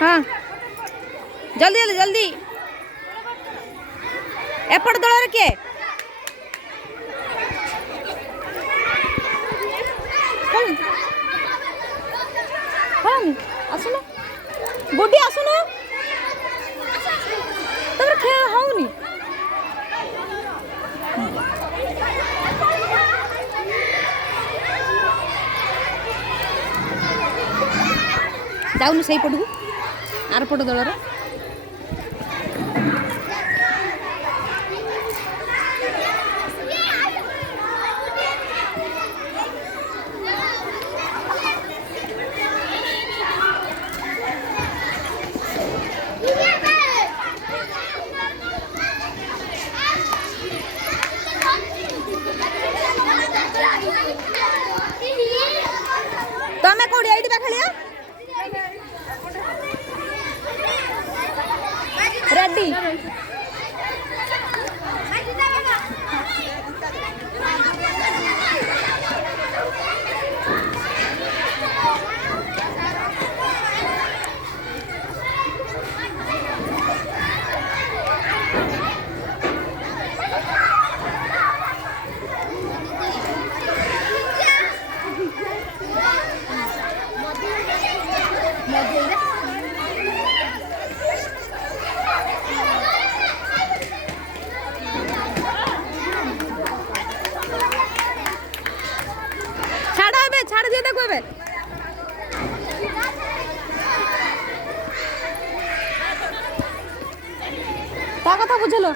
हाँ जल्दी जल्दी जल्दी एपट दल किए आसुन गुड्डी आसुन तब खेल होनी जाऊनी से पटू आर पट दलर तमें कौड़ी आई खेलिया रेडी छाड़ दिए देखो एबे ता कथा बुझलो।